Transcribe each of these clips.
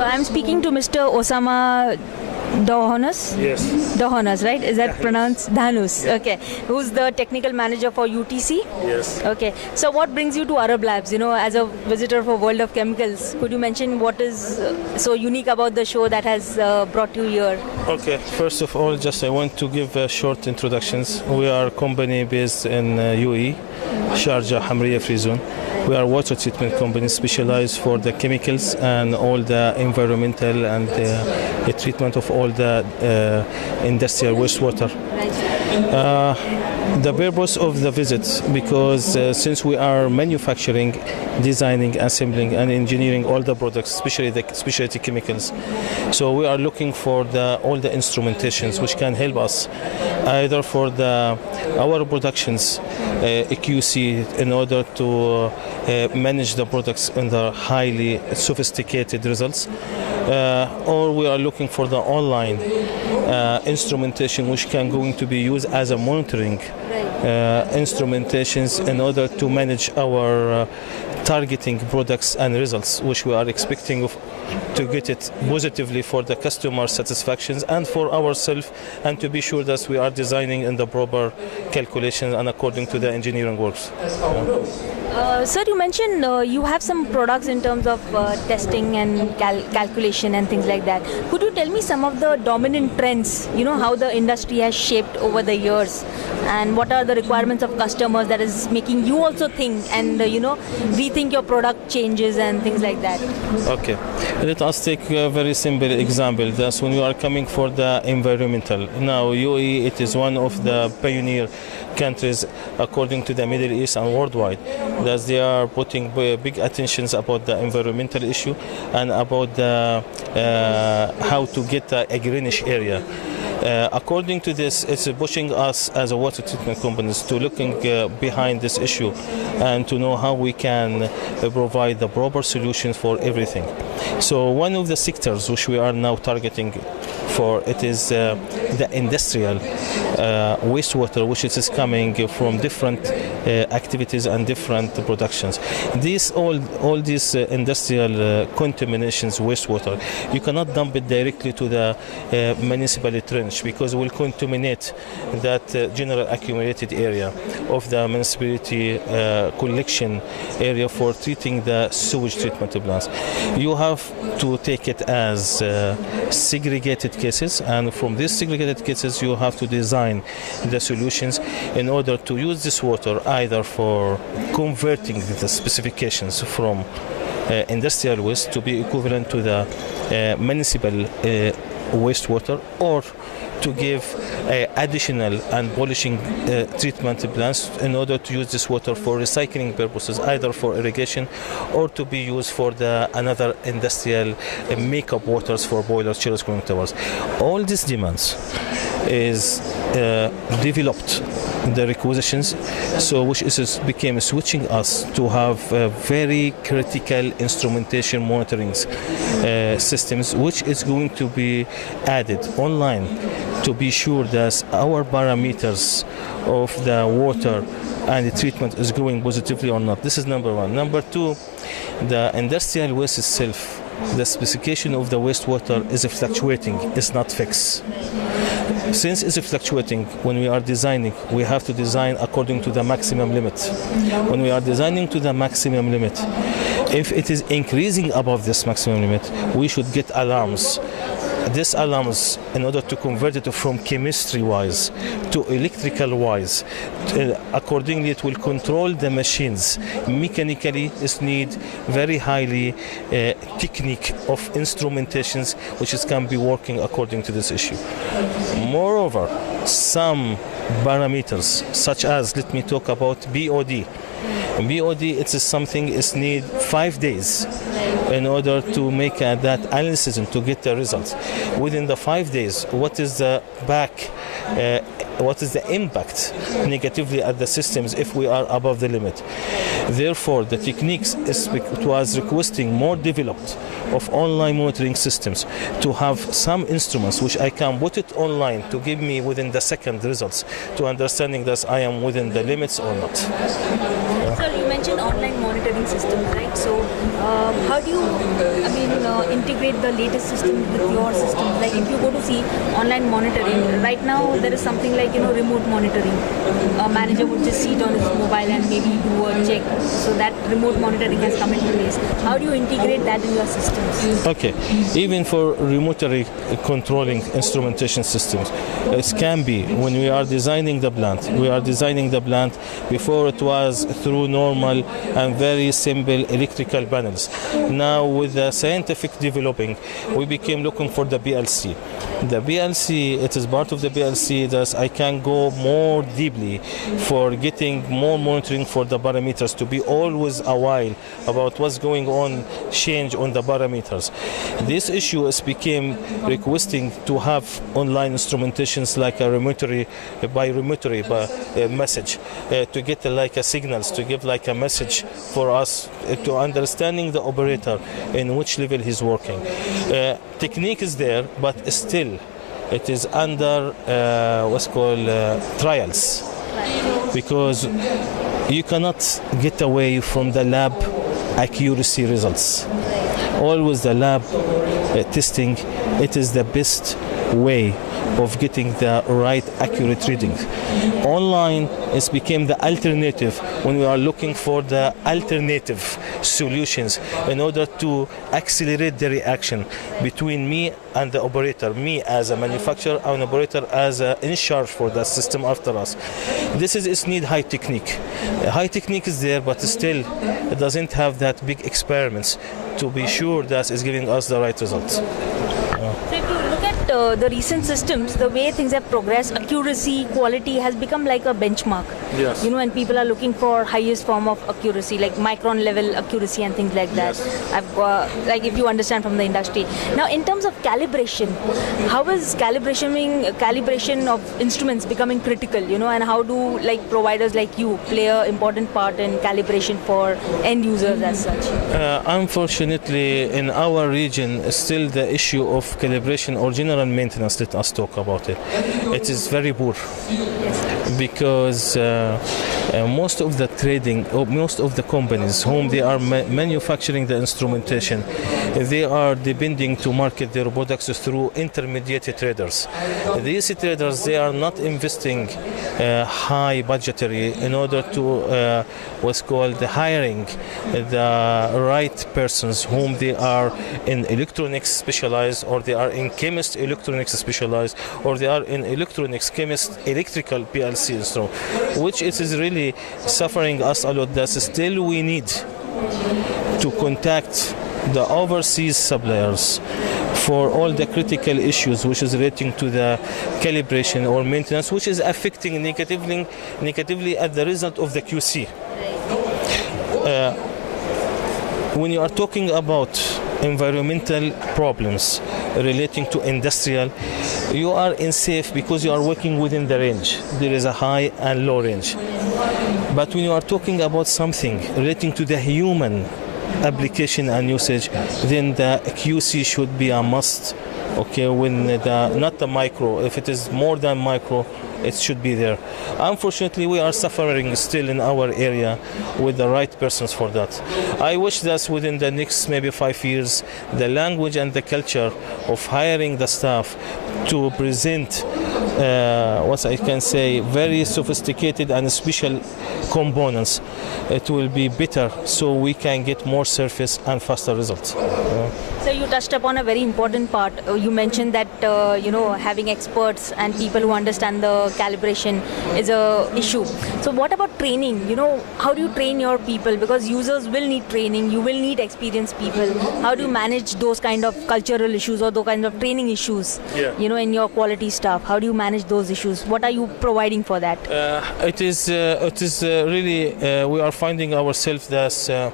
So I'm speaking to Mr. Osama Dohonas? Yes. Dohonas, right? Is that pronounced Dhanus? Yeah. Okay. Who's the technical manager for UTC? Yes. Okay. So what brings you to Arab Labs? As a visitor for World of Chemicals, could you mention what is so unique about the show that has brought you here? Okay. First of all, just I want to give short introductions. We are a company based in UAE, Sharjah Hamriya Free Zone. We are a water treatment company specialized for the chemicals and all the environmental and the treatment of all the industrial wastewater. The purpose of the visit, because since we are manufacturing, designing, assembling and engineering all the products, especially the specialty chemicals, so we are looking for all the instrumentations which can help us either for our productions QC in order to manage the products in the highly sophisticated results, or we are looking for the online instrumentation which can going to be used as a monitoring instrumentations in order to manage our targeting products and results, which we are expecting to get it positively for the customer satisfactions and for ourselves, and to be sure that we are designing in the proper calculations and according to the engineering works. Sir, you mentioned you have some products in terms of testing and calculation and things like that. Could you tell me some of the dominant trends, how the industry has shaped over the years, and what are the requirements of customers that is making you also think and, rethink your product changes and things like that? Okay. Let us take a very simple example. That's when we are coming for the environmental. Now, UAE, it is one of the pioneer countries according to the Middle East and worldwide, that they are putting big attentions about the environmental issue and about how to get a greenish area. According to this, it's pushing us as a water treatment companies to looking behind this issue and to know how we can provide the proper solutions for everything. So one of the sectors which we are now targeting for it is the industrial wastewater, which is coming from different activities and different productions. All these industrial contaminations wastewater, you cannot dump it directly to the municipal trench, because it will contaminate that general accumulated area of the municipality collection area for treating the sewage treatment plants. You have to take it as segregated cases, and from these segregated cases you have to design the solutions in order to use this water either for converting the specifications from industrial waste to be equivalent to the municipal wastewater, or to give additional and polishing treatment plants in order to use this water for recycling purposes, either for irrigation or to be used for another industrial makeup waters for boilers, chillers, cooling towers. All these demands is developed the requisitions, so which became switching us to have very critical instrumentation monitoring systems, which is going to be added online to be sure that our parameters of the water and the treatment is going positively or not. This is number one. Number two, the industrial waste itself, the specification of the wastewater is fluctuating, it's not fixed. Since it's fluctuating, when we are designing, we have to design according to the maximum limit. When we are designing to the maximum limit, if it is increasing above this maximum limit, we should get alarms. This alarms, in order to convert it from chemistry-wise to electrical-wise, accordingly it will control the machines. Mechanically, it needs very highly technique of instrumentations which can be working according to this issue. Moreover, some parameters, such as, let me talk about BOD. BOD, it is something is need 5 days in order to make that analysis and to get the results. Within the 5 days, what is the back what is the impact negatively at the systems if we are above the limit. Therefore, the techniques it was requesting more developed of online monitoring systems to have some instruments which I can put it online to give me within the second results to understanding that I am within the limits or not. Sir, you mentioned online monitoring systems, right? So, how do you, integrate the latest systems with your systems? Like, if you go to see online monitoring, right now there is something like remote monitoring. A manager would just sit on his mobile and maybe do a check. So that remote monitoring has come into place. How do you integrate that in your systems? Okay, even for remotely controlling instrumentation systems, it can be when we are designing the plant. We are designing the plant before it was through normal and very simple electrical panels. Now with the scientific developing, we became looking for the PLC. The PLC, it is part of the PLC that I can go more deeply for getting more monitoring for the parameters to be always aware about what's going on, change on the parameters. This issue is became requesting to have online instrumentations like a remotory message to get like a signals, to give like a message for us to understanding the operator in which level he's working. Technique is there, but still it is under what's called trials, because you cannot get away from the lab accuracy results. Always the lab testing, it is the best way of getting the right accurate reading. Online has become the alternative when we are looking for the alternative solutions in order to accelerate the reaction between me and the operator, me as a manufacturer and operator as in charge for the system after us. This is need high technique. High technique is there, but still it doesn't have that big experiments to be sure that it's giving us the right results. So if you look at the recent systems, the way things have progressed, accuracy, quality has become like a benchmark. Yes. And people are looking for highest form of accuracy, like micron level accuracy and things like that. Yes. Like if you understand from the industry. Now, in terms of calibration, how is calibration of instruments becoming critical? And how do providers like you play an important part in calibration for end users as such? Unfortunately, in our region, still the issue of calibration or general maintenance, let us talk about it. It is very poor. Yes. Because most of the trading, or most of the companies whom they are manufacturing the instrumentation, they are depending to market their products through intermediate traders. These traders, they are not investing high budgetary in order to what's called the hiring the right persons whom they are in electronics specialized, or they are in chemist electronics specialized, or they are in electronics chemist electrical PLC instrument, which it is really suffering us a lot. That still we need to contact the overseas suppliers for all the critical issues which is relating to the calibration or maintenance, which is affecting negatively at the result of the QC. When you are talking about environmental problems relating to industrial, you are unsafe because you are working within the range. There is a high and low range. But when you are talking about something relating to the human application and usage, then the QC should be a must. Okay, when not the micro, if it is more than micro, it should be there. Unfortunately, we are suffering still in our area with the right persons for that. I wish that within the next maybe 5 years, the language and the culture of hiring the staff to present what I can say very sophisticated and special components, it will be better, so we can get more surface and faster results. So you touched upon a very important part. You mentioned that having experts and people who understand the calibration is a issue. So what about training? How do you train your people? Because users will need training. You will need experienced people. How do you manage those kind of cultural issues or those kind of training issues? Yeah. In your quality staff. How do you manage those issues? What are you providing for that? It is really we are finding ourselves that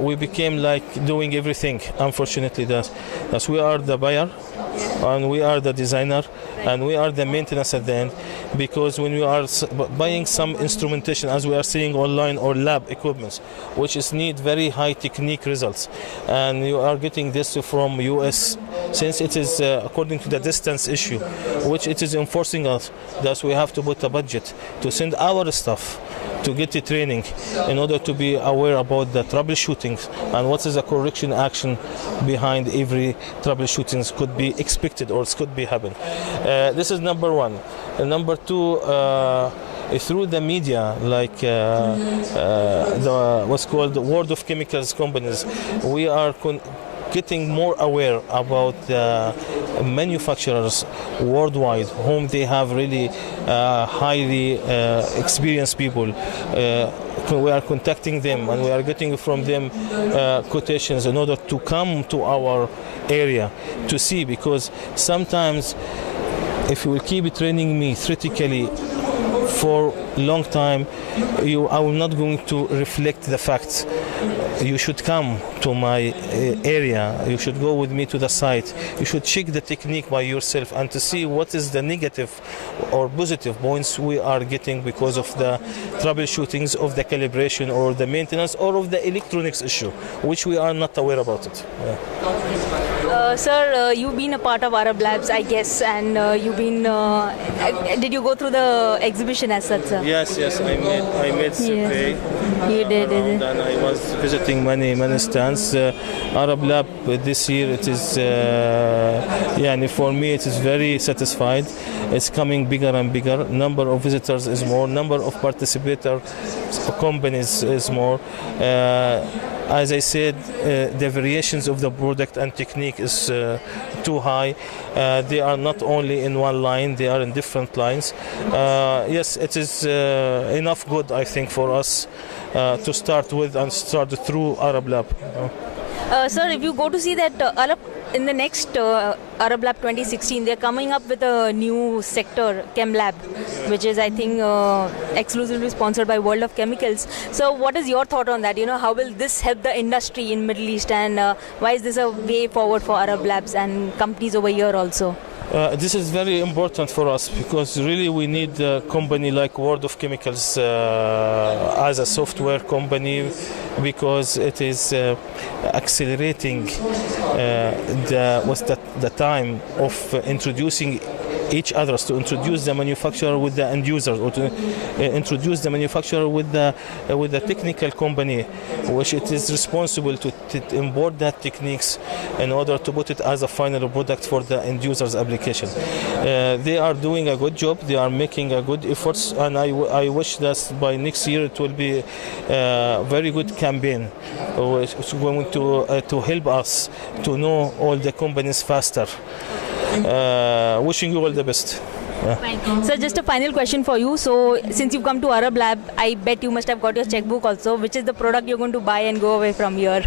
we became like doing everything. Unfortunately, that we are the buyer, and we are the designer, and we are the maintenance at the end. Because when we are buying some instrumentation, as we are seeing online, or lab equipment, which is need very high technique results, and you are getting this from US, since it is according to the distance issue, which it is enforcing us that we have to put a budget to send our staff to get the training in order to be aware about the troubleshooting and what is the correction action behind every troubleshooting could be expected or could be happen. This is number one. And number two, through the media, like the what's called the World of Chemicals companies, we are getting more aware about manufacturers worldwide, whom they have really highly experienced people. We are contacting them, and we are getting from them quotations in order to come to our area to see, because sometimes if you will keep training me theoretically for a long time, I will not going to reflect the facts. You should come to my area, you should go with me to the site, you should check the technique by yourself and to see what is the negative or positive points we are getting because of the troubleshootings of the calibration or the maintenance or of the electronics issue, which we are not aware about it. Sir, you've been a part of Arab Labs, I guess, and you've been. Did you go through the exhibition as such, sir? Yes, I made survey. You did. And I was visiting many stands. Arab Lab this year, it is, for me, it is very satisfied. It's coming bigger and bigger. Number of visitors is more. Number of participator companies is more. As I said, the variations of the product and technique is too high. They are not only in one line, they are in different lines. Yes, it is enough good, I think, for us to start with and start through Arab Lab. Sir, if you go to see that Arab, in the next Arab Lab 2016, they're coming up with a new sector, Chem Lab, which is, I think, exclusively sponsored by World of Chemicals. So what is your thought on that? You know, how will this help the industry in Middle East, and why is this a way forward for Arab Labs and companies over here also? This is very important for us, because really we need a company like World of Chemicals as a software company, because it is accelerating the time of introducing each other, to introduce the manufacturer with the end users, or to introduce the manufacturer with the technical company, which it is responsible to import that techniques in order to put it as a final product for the end users application. They are doing a good job. They are making a good efforts, and I wish that by next year it will be a very good campaign, which is going to help us to know all the companies faster. Wishing you all the best. Sir, just a final question for you. So, since you've come to Arab Lab, I bet you must have got your checkbook also. Which is the product you're going to buy and go away from here?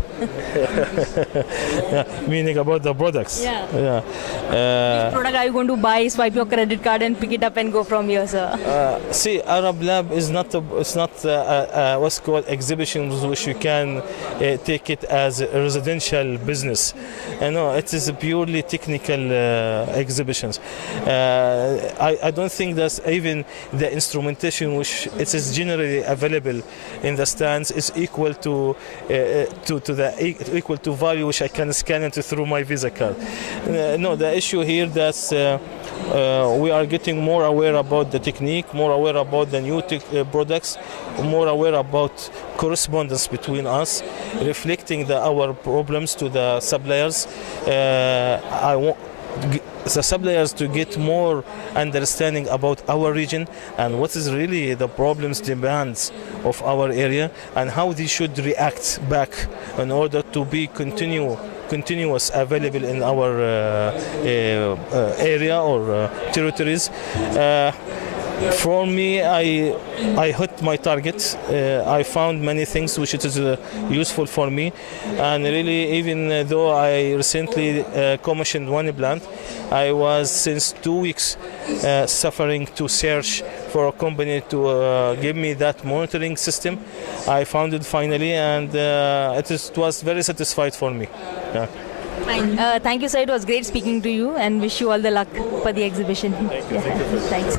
Meaning about the products? Yeah. Which product are you going to buy, swipe your credit card and pick it up and go from here, sir? See, Arab Lab is not what's called exhibitions, which you can take it as a residential business. No, it is a purely technical exhibitions. I don't think that even the instrumentation which it is generally available in the stands is equal to value which I can scan it through my Visa card. No, the issue here that we are getting more aware about the technique, more aware about the new products, more aware about correspondence between us, reflecting our problems to the suppliers. I want the suppliers to get more understanding about our region and what is really the problems, demands of our area, and how they should react back in order to be continuous available in our area or territories. For me, I hit my target. I found many things which it is useful for me, and really, even though I recently commissioned one plant, I was since 2 weeks suffering to search for a company to give me that monitoring system. I found it finally, and it was very satisfied for me. Yeah. Fine. Thank you, sir. It was great speaking to you, and wish you all the luck for the exhibition. Thank you. Thank you. Thanks.